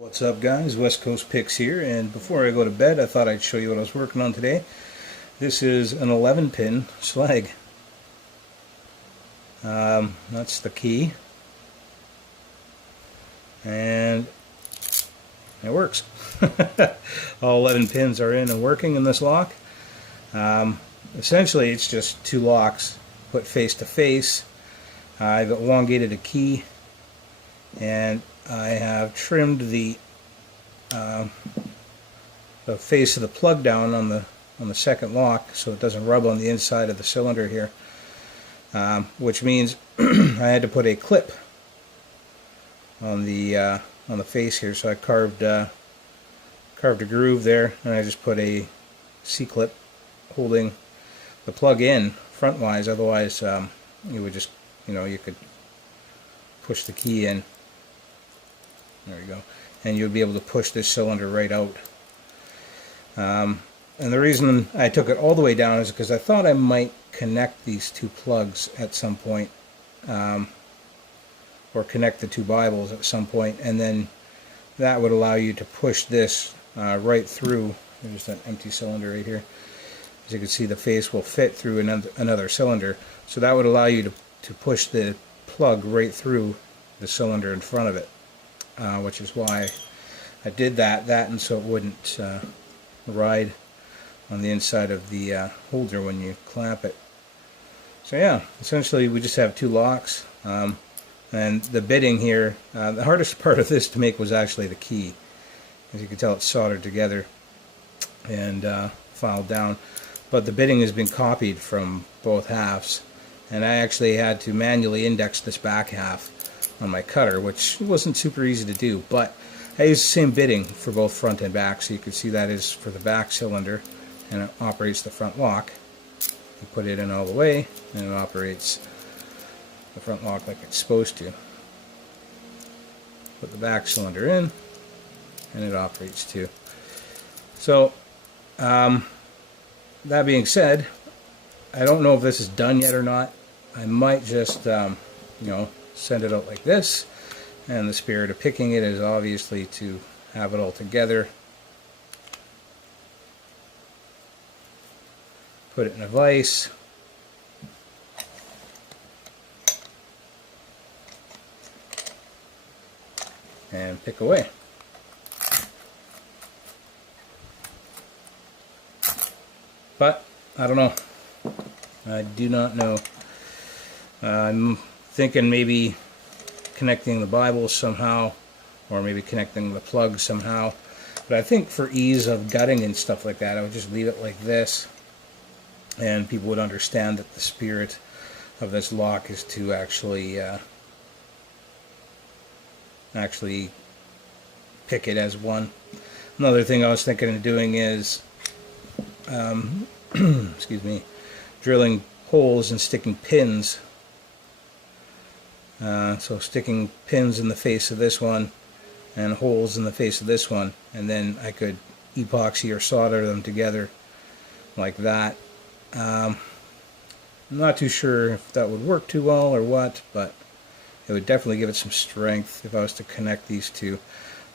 What's up, guys? West Coast Picks here, and before I go to bed I thought I'd show you what I was working on today. This is an 11 pin Schlage. That's the key, and it works. All 11 pins are in and working in this lock. Essentially it's just two locks put face to face. I've elongated a key, and I have trimmed the face of the plug down on the second lock so it doesn't rub on the inside of the cylinder here, which means I had to put a clip on the face here. So I carved a groove there, and I just put a C-clip holding the plug in front-wise. Otherwise, you would just, you could push the key in. There you go. And you'll be able to push this cylinder right out. And the reason I took it all the way down is because I thought I might connect these two plugs at some point, or connect the two Bibles at some point, and then that would allow you to push this right through. There's that empty cylinder right here. As you can see, the face will fit through another cylinder, so that would allow you to push the plug right through the cylinder in front of it. Which is why I did that, and so it wouldn't ride on the inside of the holder when you clamp it. So yeah, essentially we just have two locks, and the bitting here, the hardest part of this to make was actually the key. As you can tell, it's soldered together and filed down, but the bitting has been copied from both halves, and I actually had to manually index this back half on my cutter, which wasn't super easy to do, but I used the same bitting for both front and back. So you can see that is for the back cylinder, and it operates the front lock. You put it in all the way, and it operates the front lock like it's supposed to. Put the back cylinder in, and it operates too. So that being said, I don't know if this is done yet or not. I might just send it out like this, and the spirit of picking it is obviously to have it all together, put it in a vise, and pick away. But I don't know. I do not know. I'm thinking maybe connecting the Bibles somehow, or maybe connecting the plug somehow. But I think for ease of gutting and stuff like that, I would just leave it like this, and people would understand that the spirit of this lock is to actually pick it as one. Another thing I was thinking of doing is excuse me, drilling holes and sticking pins. So sticking pins in the face of this one and holes in the face of this one, and then I could epoxy or solder them together like that. I'm not too sure if that would work too well or what, but it would definitely give it some strength if I was to connect these two.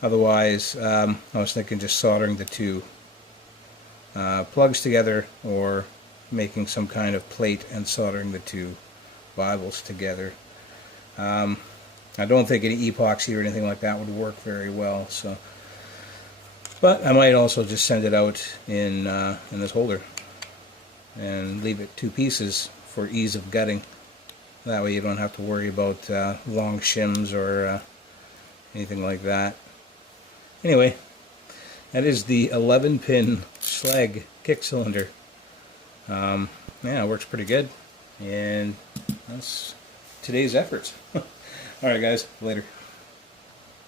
Otherwise, I was thinking just soldering the two plugs together, or making some kind of plate and soldering the two Bibles together. I don't think any epoxy or anything like that would work very well. So, but I might also just send it out in this holder and leave it two pieces for ease of gutting. That way you don't have to worry about long shims or anything like that. Anyway, that is the 11 pin Schlage kick cylinder. Yeah, it works pretty good, and that's today's efforts. Alright guys, later.